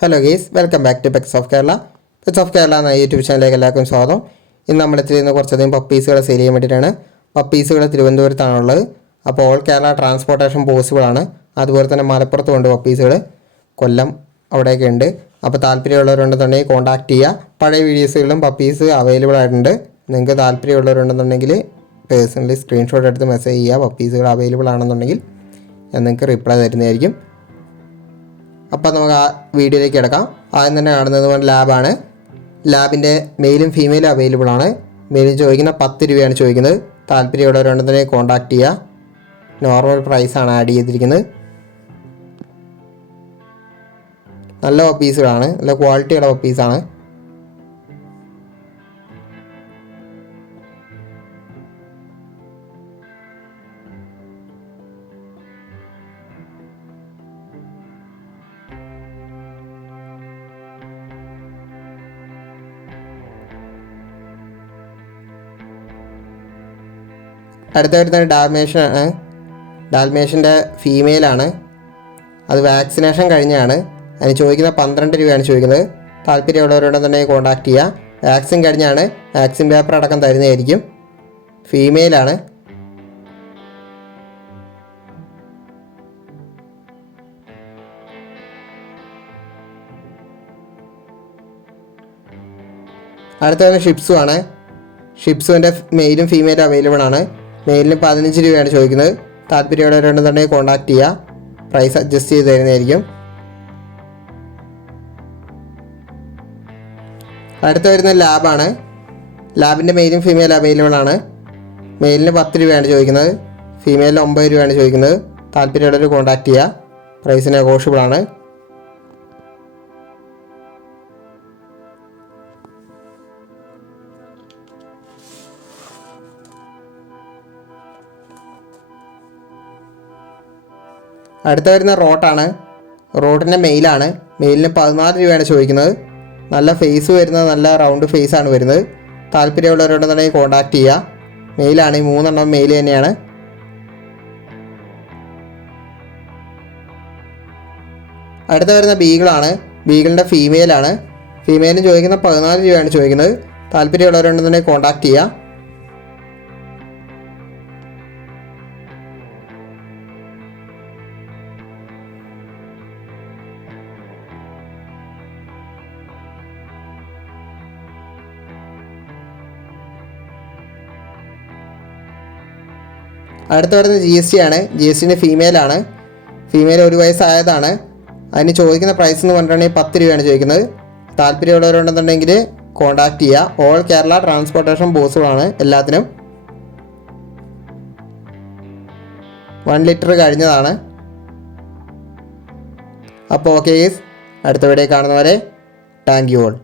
Hello guys, welcome back to pets of Kerala. Pets of Kerala എന്ന YouTube ചാനലിലേക്ക് എല്ലാവർക്കും സ്വാഗതം. ഇന്ന് നമ്മൾ എത്തിയിരുന്ന കുറച്ചധികം പപ്പീസുകളെ സെയിൽ ചെയ്യാൻ വേണ്ടിയിട്ടാണ്. പപ്പീസുകൾ തിരുവനന്തപുരത്താണുള്ളത്. അപ്പോൾ ഓൾ കേരള ട്രാൻസ്പോർട്ടേഷൻ പോസിബിൾ ആണ്. അതുപോലെ തന്നെ മലപ്പുറത്തും ഉണ്ട് പപ്പീസുകൾ, കൊല്ലം അവിടെയൊക്കെ ഉണ്ട്. അപ്പോൾ താല്പര്യമുള്ളവരുണ്ടെന്നുണ്ടെങ്കിൽ കോൺടാക്ട് ചെയ്യുക. പഴയ വീഡിയോസുകളിലും പപ്പീസ് അവൈലബിൾ ആയിട്ടുണ്ട്. നിങ്ങൾക്ക് താല്പര്യമുള്ളവരുണ്ടെന്നുണ്ടെങ്കിൽ പേഴ്സണലി സ്ക്രീൻഷോട്ട് എടുത്ത് മെസ്സേജ് ചെയ്യുക. പപ്പീസുകൾ അവൈലബിൾ ആണെന്നുണ്ടെങ്കിൽ ഞാൻ നിങ്ങൾക്ക് റിപ്ലൈ തരുന്നതായിരിക്കും. അപ്പോൾ നമുക്ക് ആ വീഡിയോയിലേക്ക് കിടക്കാം. ആദ്യം തന്നെ കാണുന്നത് ലാബാണ്. ലാബിൻ്റെ മെയിലും ഫീമെയിലും അവൈലബിൾ ആണ്. മെയിലും ചോദിക്കുന്ന 10 രൂപയാണ് ചോദിക്കുന്നത്. താല്പര്യമുള്ളവരുണ്ടെങ്കിൽ കോൺടാക്ട് ചെയ്യുക. നോർമൽ പ്രൈസാണ് ആഡ് ചെയ്തിരിക്കുന്നത്. നല്ല പപ്പീസുകളാണ്, നല്ല ക്വാളിറ്റിയുള്ള പപ്പീസാണ്. അടുത്ത വരുന്നത് ഡാൽമേഷ്യനാണ്. ഡാൽമേഷ്യൻ്റെ ഫീമെയിലാണ്. അത് വാക്സിനേഷൻ കഴിഞ്ഞാണ്. അതിന് ചോദിക്കുന്ന 12 രൂപയാണ് ചോദിക്കുന്നത്. താല്പര്യമുള്ളവരുണ്ടെന്നുണ്ടെങ്കിൽ കോൺടാക്ട് ചെയ്യുക. വാക്സിൻ കഴിഞ്ഞാണ്. വാക്സിൻ പേപ്പർ അടക്കം തരുന്നതായിരിക്കും. ഫീമെയിലാണ്. അടുത്ത വരുന്നത് ഷിപ്സു ആണ്. ഷിപ്സുവിൻ്റെ മെയിലും ഫീമെയിലും അവൈലബിൾ ആണ്. മെയിലിന് 15 രൂപയാണ് ചോദിക്കുന്നത്. താല്പര്യമുള്ളവരുണ്ടെന്നുണ്ടെങ്കിൽ കോൺടാക്ട് ചെയ്യുക. പ്രൈസ് അഡ്ജസ്റ്റ് ചെയ്ത് തരുന്നതായിരിക്കും. അടുത്ത വരുന്നത് ലാബാണ്. ലാബിൻ്റെ മെയിലും ഫീമെയിലും അവൈലബിൾ ആണ്. മെയിലിന് 10 രൂപയാണ് ചോദിക്കുന്നത്. ഫീമെയിലിന് 9 രൂപയാണ് ചോദിക്കുന്നത്. താല്പര്യമുള്ളവർ കോൺടാക്ട് ചെയ്യുക. പ്രൈസ് നെഗോഷ്യബിൾ ആണ്. അടുത്ത വരുന്ന റോട്ടാണ്. റോട്ടിൻ്റെ മെയിലാണ്. മെയിലിന് 14 രൂപയാണ് ചോദിക്കുന്നത്. നല്ല ഫേസ് വരുന്നത്, നല്ല റൗണ്ട് ഫേസാണ് വരുന്നത്. താല്പര്യമുള്ളവരുണ്ടെന്നുണ്ടെങ്കിൽ കോൺടാക്ട് ചെയ്യുക. മെയിലാണ്. ഈ 3 എണ്ണം മെയിൽ തന്നെയാണ്. അടുത്ത വരുന്ന ബീഗിളാണ്. ബീഗിളിൻ്റെ ഫീമെയിലാണ്. ഫീമെയിലിന് ചോദിക്കുന്ന 14 രൂപയാണ് ചോദിക്കുന്നത്. താല്പര്യമുള്ളവരുണ്ടെന്നുണ്ടെങ്കിൽ കോൺടാക്ട് ചെയ്യുക. അടുത്ത വരുന്നത് GST ആണ്. GSTൻ്റെ ഫീമെയിലാണ്. ഫീമെയിൽ 1 വയസ്സായതാണ്. അതിന് ചോദിക്കുന്ന പ്രൈസ് എന്ന് പറഞ്ഞിട്ടുണ്ടെങ്കിൽ 10 രൂപയാണ് ചോദിക്കുന്നത്. താല്പര്യമുള്ളവരുണ്ടെന്നുണ്ടെങ്കിൽ കോൺടാക്ട് ചെയ്യുക. ഓൾ കേരള ട്രാൻസ്പോർട്ടേഷൻ പോസിബിൾ ആണ് എല്ലാത്തിനും. 1 ലിറ്റർ കഴിഞ്ഞതാണ്. അപ്പോൾ ഓക്കെ ഗൈസ്, അടുത്ത വീഡിയോ കാണുന്നവരെ താങ്ക് യു ഓൾ.